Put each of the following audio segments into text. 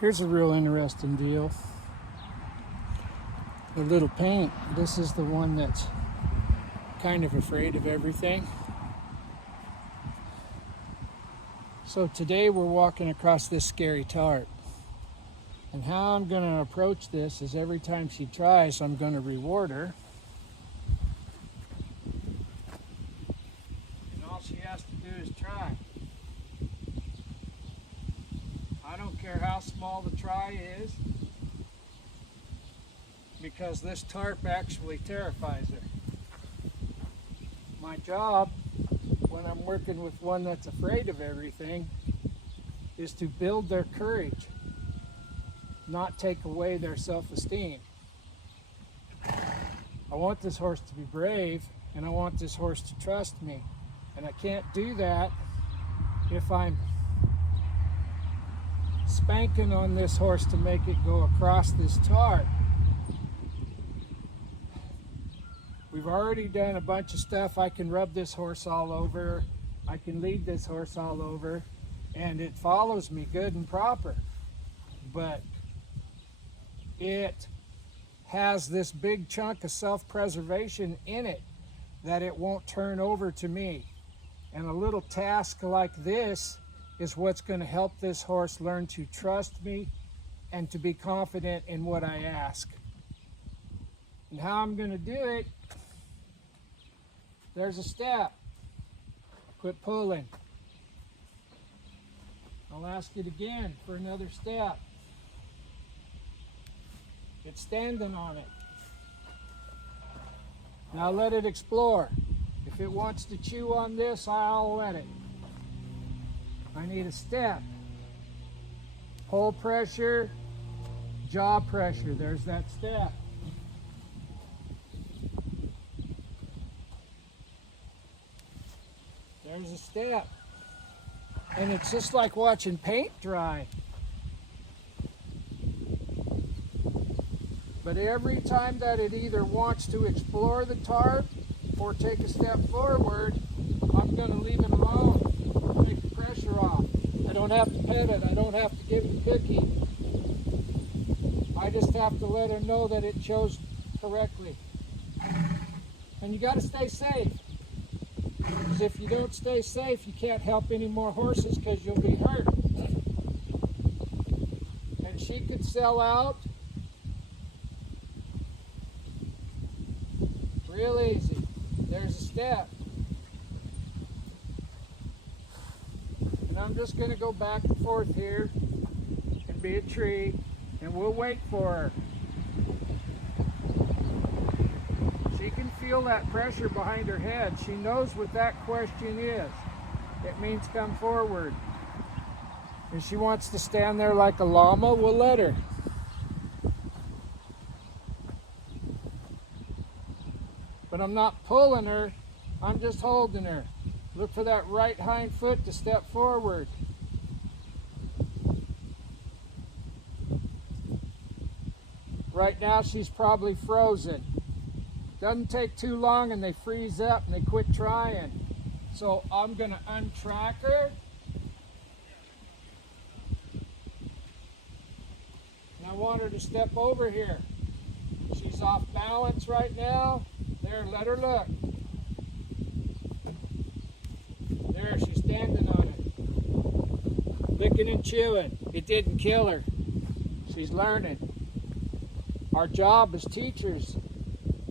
Here's a real interesting deal. The little paint, this is the one that's kind of afraid of everything. So today we're walking across this scary tarp. And how I'm going to approach this is every time she tries, I'm going to reward her. And all she has to do is try. I don't care how small the try is, because this tarp actually terrifies her. My job, when I'm working with one that's afraid of everything, is to build their courage, not take away their self-esteem. I want this horse to be brave, and I want this horse to trust me. And I can't do that if I'm spanking on this horse to make it go across this tarp. We've already done a bunch of stuff. I can rub this horse all over. I can lead this horse all over, and it follows me good and proper. But it has this big chunk of self-preservation in it that it won't turn over to me. And a little task like this is what's going to help this horse learn to trust me and to be confident in what I ask. And how I'm going to do it, there's a step. Quit pulling. I'll ask it again for another step. It's standing on it. Now let it explore. If it wants to chew on this, I'll let it. I need a step. Pull pressure, jaw pressure. There's that step. There's a step. And it's just like watching paint dry. But every time that it either wants to explore the tarp or take a step forward, I'm going to leave it alone. Take the pressure off. I don't have to pet it. I don't have to give it a cookie. I just have to let her know that it chose correctly. And you got to stay safe. Because if you don't stay safe, you can't help any more horses because you'll be hurt. And she could sell out real easy. There's a step. And I'm just going to go back and forth here and be a tree, and we'll wait for her. She can feel that pressure behind her head. She knows what that question is. It means come forward. If she wants to stand there like a llama, we'll let her. But I'm not pulling her, I'm just holding her. Look for that right hind foot to step forward. Right now she's probably frozen. Doesn't take too long and they freeze up and they quit trying. So I'm going to untrack her. And I want her to step over here. She's off balance right now. There, let her look. There, she's standing on it. Licking and chewing. It didn't kill her. She's learning. Our job as teachers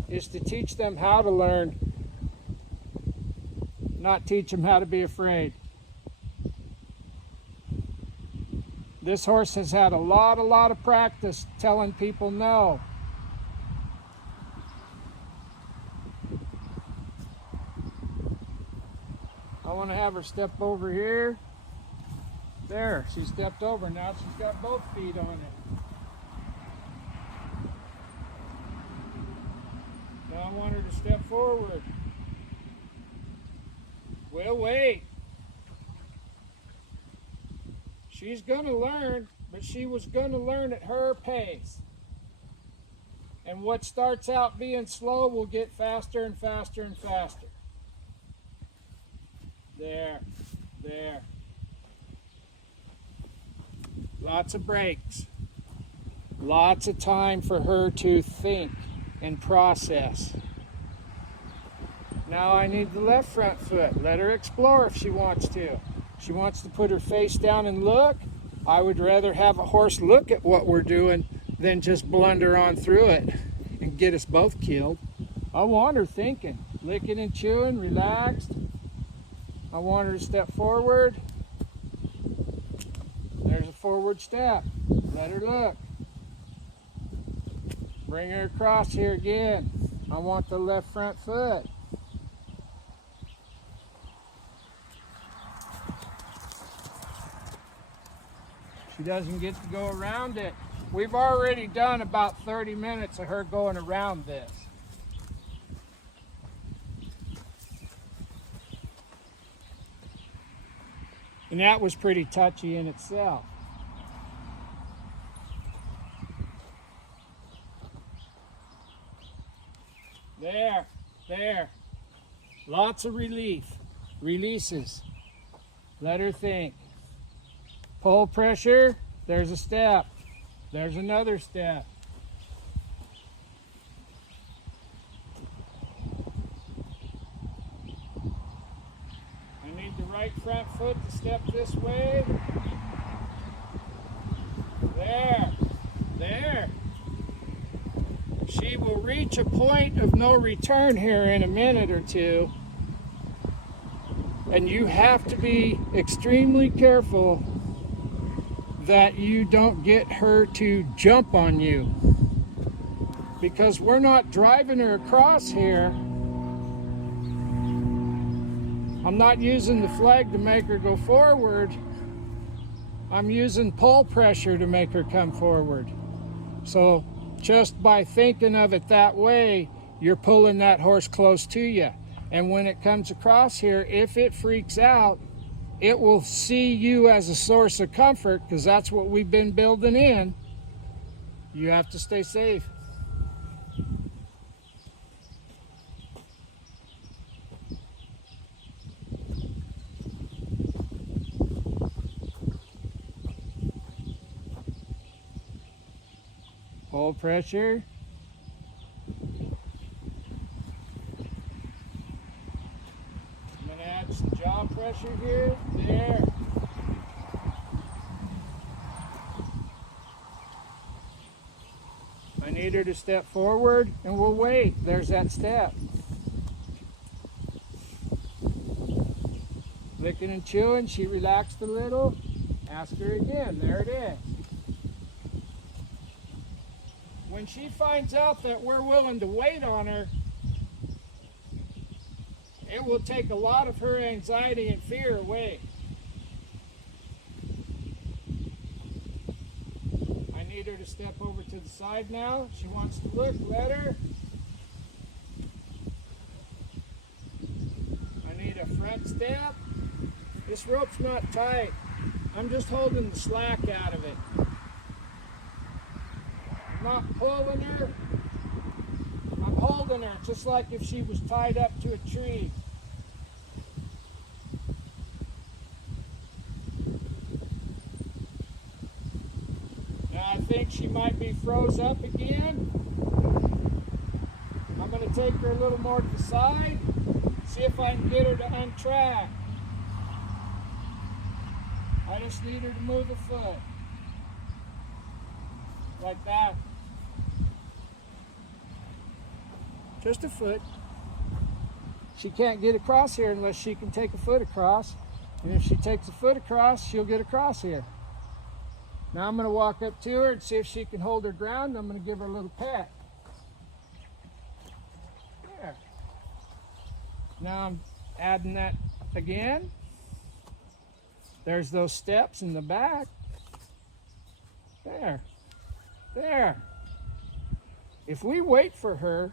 is to teach them how to learn, not teach them how to be afraid. This horse has had a lot of practice telling people no. I want to have her step over here. There, she stepped over. Now she's got both feet on it. Now I want her to step forward. We'll wait. She's going to learn, but she was going to learn at her pace. And what starts out being slow will get faster and faster and faster. There, there. Lots of breaks. Lots of time for her to think and process. Now I need the left front foot. Let her explore if she wants to. If she wants to put her face down and look, I would rather have a horse look at what we're doing than just blunder on through it and get us both killed. I want her thinking, licking and chewing, relaxed. I want her to step forward. There's a forward step. Let her look. Bring her across here again. I want the left front foot. She doesn't get to go around it. We've already done about 30 minutes of her going around this. And that was pretty touchy in itself. There. Lots of releases. Let her think. Pull pressure, there's a step. There's another step. I need the right front foot to step this way. There. She will reach a point of no return here in a minute or two. And you have to be extremely careful that you don't get her to jump on you. Because we're not driving her across here. I'm not using the flag to make her go forward. I'm using pull pressure to make her come forward. So just by thinking of it that way, you're pulling that horse close to you. And when it comes across here, if it freaks out, it will see you as a source of comfort, because that's what we've been building in. You have to stay safe. Hold pressure. I'm going to add some jaw pressure here. There. I need her to step forward, and we'll wait. There's that step. Licking and chewing. She relaxed a little. Ask her again. There it is. When she finds out that we're willing to wait on her, it will take a lot of her anxiety and fear away. I need her to step over to the side now. She wants to look. Let her. I need a front step. This rope's not tight. I'm just holding the slack out of it. I'm not pulling her. I'm holding her just like if she was tied up to a tree. Now I think she might be froze up again. I'm going to take her a little more to the side, see if I can get her to untrack. I just need her to move the foot. Like that. Just a foot. She can't get across here unless she can take a foot across. And if she takes a foot across, she'll get across here. Now I'm going to walk up to her and see if she can hold her ground. I'm going to give her a little pat. There. Now I'm adding that again. There's those steps in the back. There. There. If we wait for her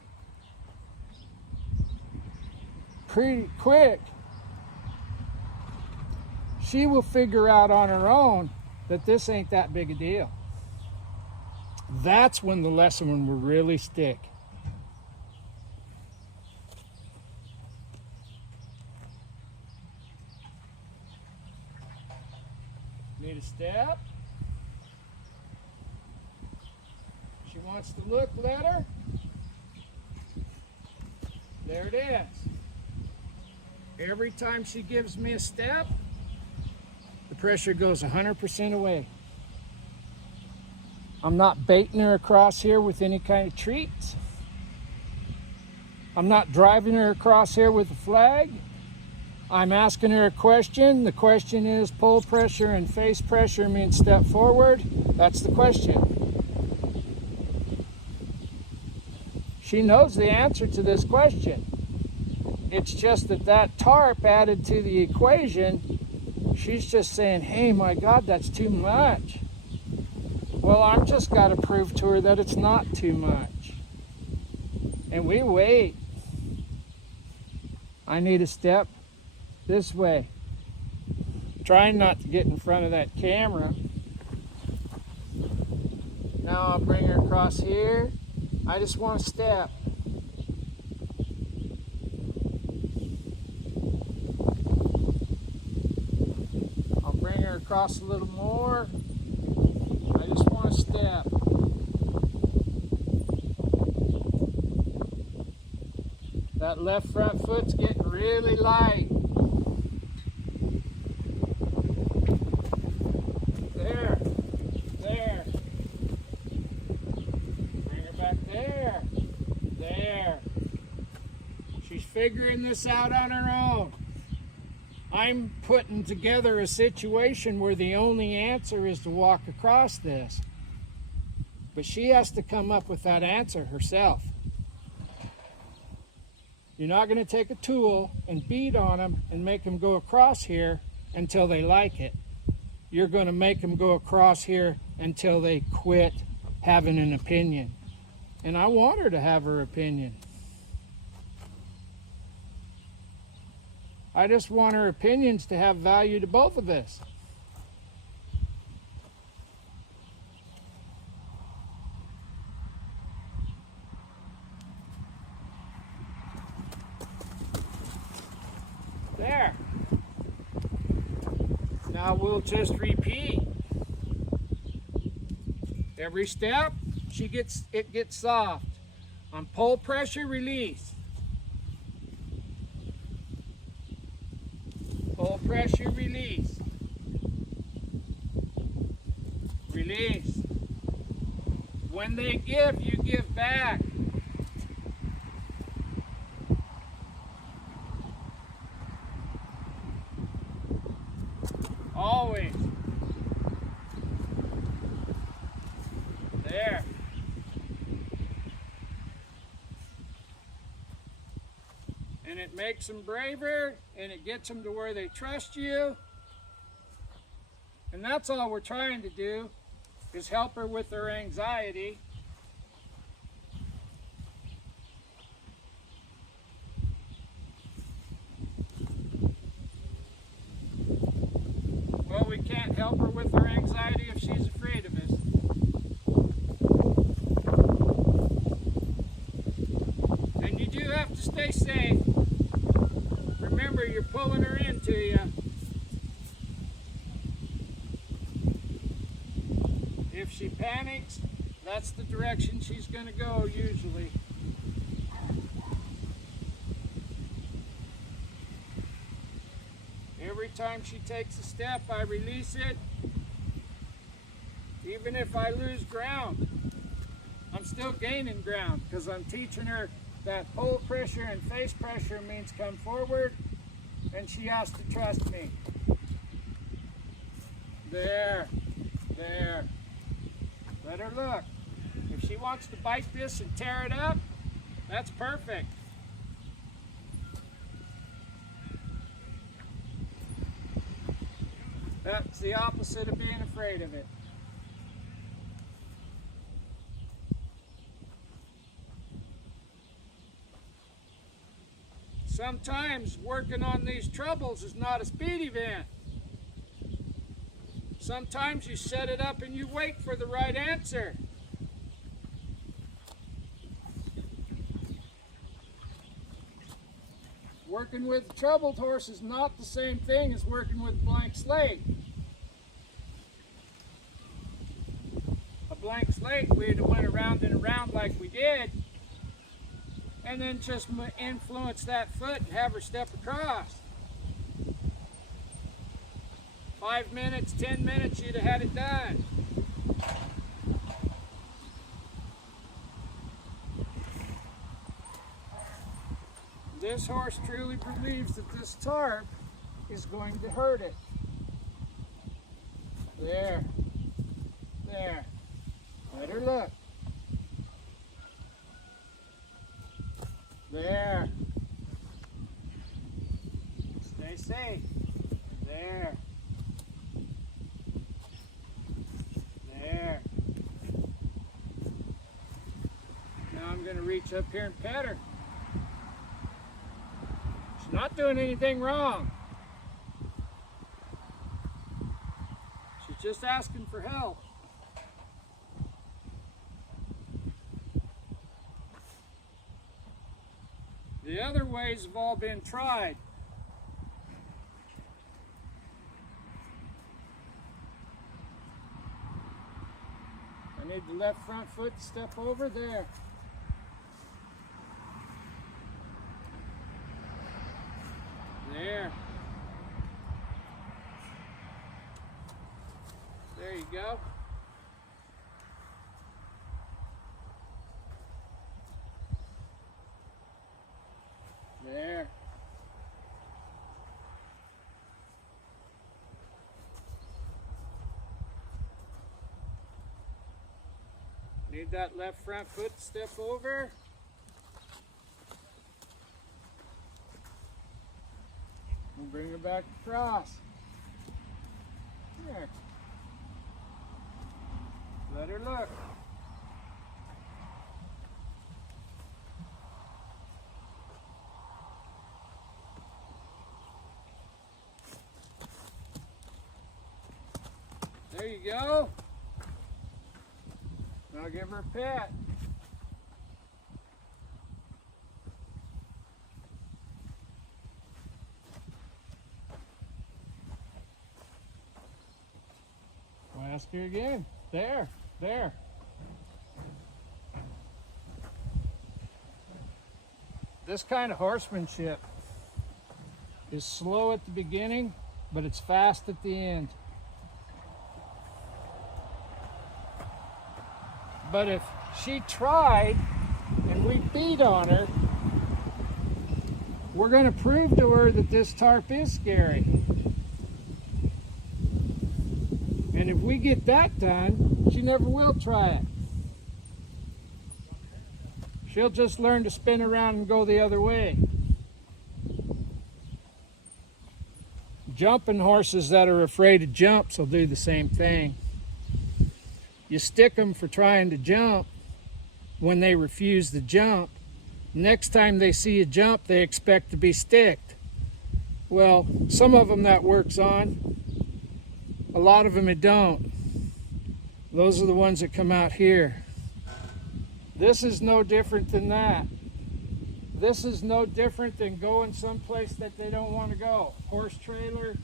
pretty quick, she will figure out on her own that this ain't that big a deal. That's when the lesson will really stick. Need a step. She wants to look, let her. There it is. Every time she gives me a step, the pressure goes 100% away. I'm not baiting her across here with any kind of treats. I'm not driving her across here with a flag. I'm asking her a question. The question is pull pressure and face pressure means step forward. That's the question. She knows the answer to this question. It's just that tarp added to the equation, she's just saying, hey, my God, that's too much. Well, I've just got to prove to her that it's not too much. And we wait. I need a step this way. Trying not to get in front of that camera. Now I'll bring her across here. I just want to step. I'll bring her across a little more. I just want to step. That left front foot's getting really light. There. There. Bring her back there. There. She's figuring this out on her own. I'm putting together a situation where the only answer is to walk across this. But she has to come up with that answer herself. You're not going to take a tool and beat on them and make them go across here until they like it. You're going to make them go across here until they quit having an opinion. And I want her to have her opinion. I just want her opinions to have value to both of us. There. Now we'll just repeat. Every step, it gets soft. On pull pressure, release. Pull pressure, release. Release. When they give, you give back. Always. There. And it makes them braver, and it gets them to where they trust you. And that's all we're trying to do, is help her with her anxiety. Well, we can't help her with her anxiety if she's afraid of us. And you do have to stay safe. Remember, you're pulling her into you. If she panics, that's the direction she's going to go usually. Every time she takes a step, I release it. Even if I lose ground, I'm still gaining ground because I'm teaching her that pull pressure and face pressure means come forward, and she has to trust me. There, there. Let her look. If she wants to bite this and tear it up, that's perfect. That's the opposite of being afraid of it. Sometimes working on these troubles is not a speed event. Sometimes you set it up and you wait for the right answer. Working with a troubled horse is not the same thing as working with a blank slate. A blank slate, we'd have went around and around like we did, and then just influence that foot and have her step across. 5 minutes, 10 minutes, you'd have had it done. This horse truly believes that this tarp is going to hurt it. There. There. Let her look. There. Stay safe. There. There. Now I'm going to reach up here and pet her. She's not doing anything wrong. She's just asking for help. The other ways have all been tried. I need the left front foot to step over there. There. There you go. There. Need that left front foot to step over. And bring her back across. There. Let her look. There you go. Now give her a pat. I'll ask her again. There, there. This kind of horsemanship is slow at the beginning, but it's fast at the end. But if she tried and we beat on her, we're going to prove to her that this tarp is scary. And if we get that done, she never will try it. She'll just learn to spin around and go the other way. Jumping horses that are afraid of jumps will do the same thing. You stick them for trying to jump. When they refuse to jump, next time they see a jump, they expect to be sticked. Well, some of them that works on, a lot of them it don't. Those are the ones that come out here. This is no different than that. This is no different than going someplace that they don't want to go. Horse trailer,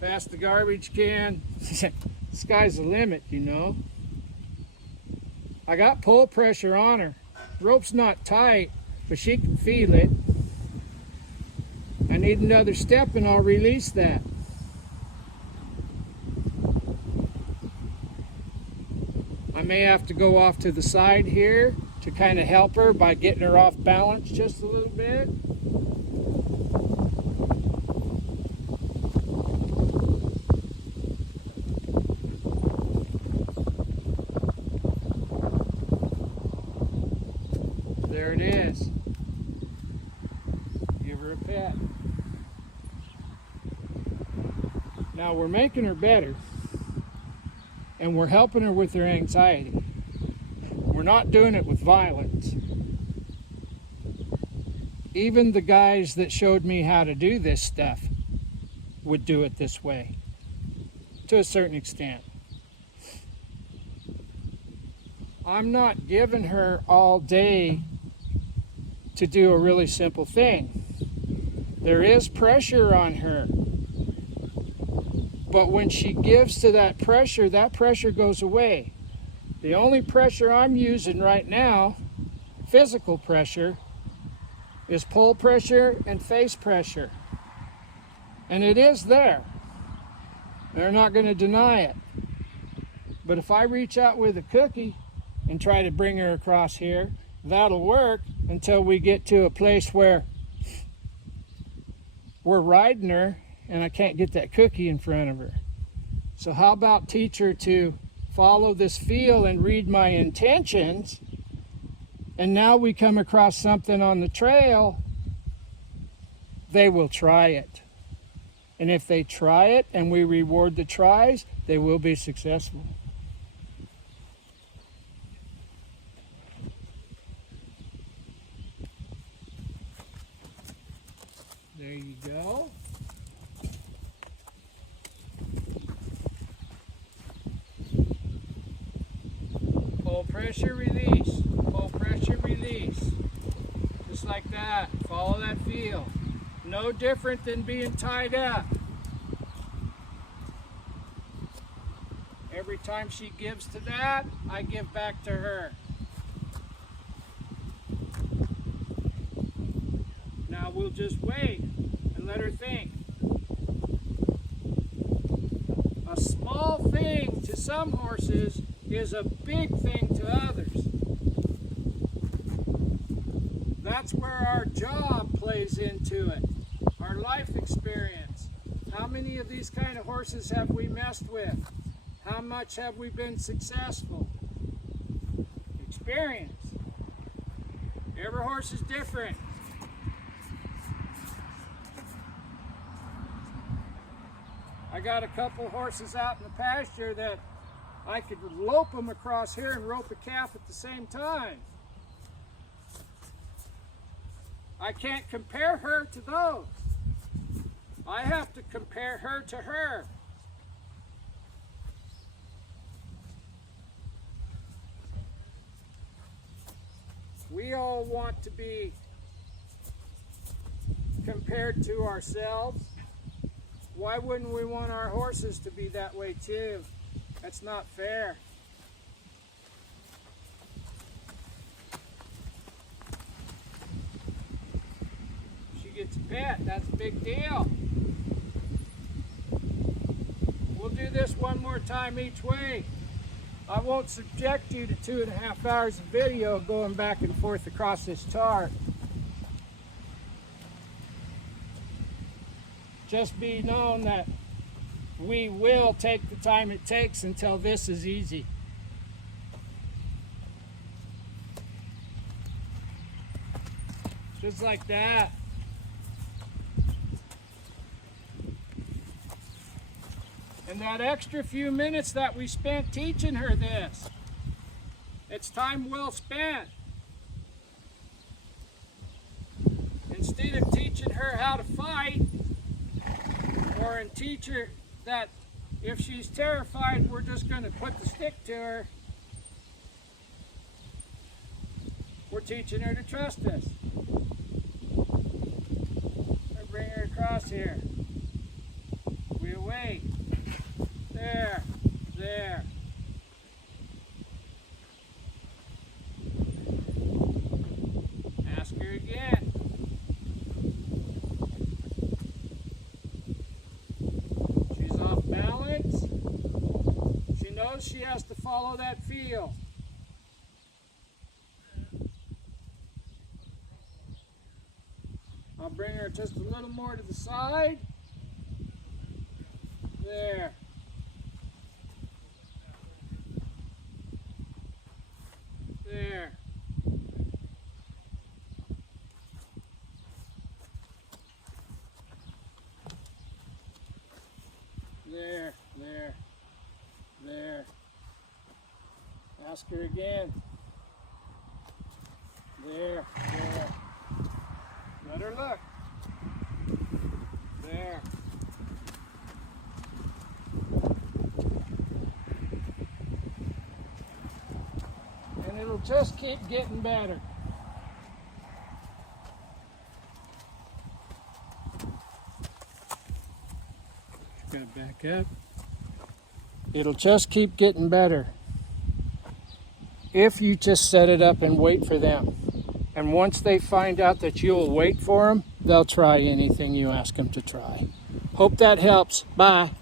past the garbage can. Sky's the limit, you know. I got pull pressure on her. Rope's not tight, but she can feel it. I need another step and I'll release that. I may have to go off to the side here to kind of help her by getting her off balance just a little bit. There it is. Give her a pet. Now we're making her better, and we're helping her with her anxiety. We're not doing it with violence. Even the guys that showed me how to do this stuff would do it this way, to a certain extent. I'm not giving her all day to do a really simple thing. There is pressure on her. But when she gives to that pressure goes away. The only pressure I'm using right now, physical pressure, is pull pressure and face pressure. And it is there. They're not going to deny it. But if I reach out with a cookie and try to bring her across here, that'll work until we get to a place where we're riding her and I can't get that cookie in front of her. So how about teach her to follow this feel and read my intentions, and now we come across something on the trail, they will try it. And if they try it and we reward the tries, they will be successful. There you go. Pull pressure, release. Pull pressure, release. Just like that. Follow that feel. No different than being tied up. Every time she gives to that, I give back to her. Now we'll just wait and let her think. A small thing to some horses is a big thing to others. That's where our job plays into it, our life experience. How many of these kind of horses have we messed with? How much have we been successful? Experience. Every horse is different. I got a couple horses out in the pasture that I could lope them across here and rope a calf at the same time. I can't compare her to those. I have to compare her to her. We all want to be compared to ourselves. Why wouldn't we want our horses to be that way too? That's not fair. She gets a pet, that's a big deal. We'll do this one more time each way. I won't subject you to 2.5 hours of video going back and forth across this tarp. Just be known that we will take the time it takes until this is easy. Just like that. And that extra few minutes that we spent teaching her this, it's time well spent. Instead of teaching her how to fight, or and teach her that if she's terrified, we're just going to put the stick to her. We're teaching her to trust us. We'll bring her across here. We'll wait. There, there. Ask her again. She's off balance. She knows she has to follow that feel. I'll bring her just a little more to the side. There. There. There, there, there. Ask her again. There, there. Let her look. There. And it'll just keep getting better. She's going to Back up. It'll just keep getting better if you just set it up and wait for them. And once they find out that you'll wait for them, they'll try anything you ask them to try. Hope that helps. Bye.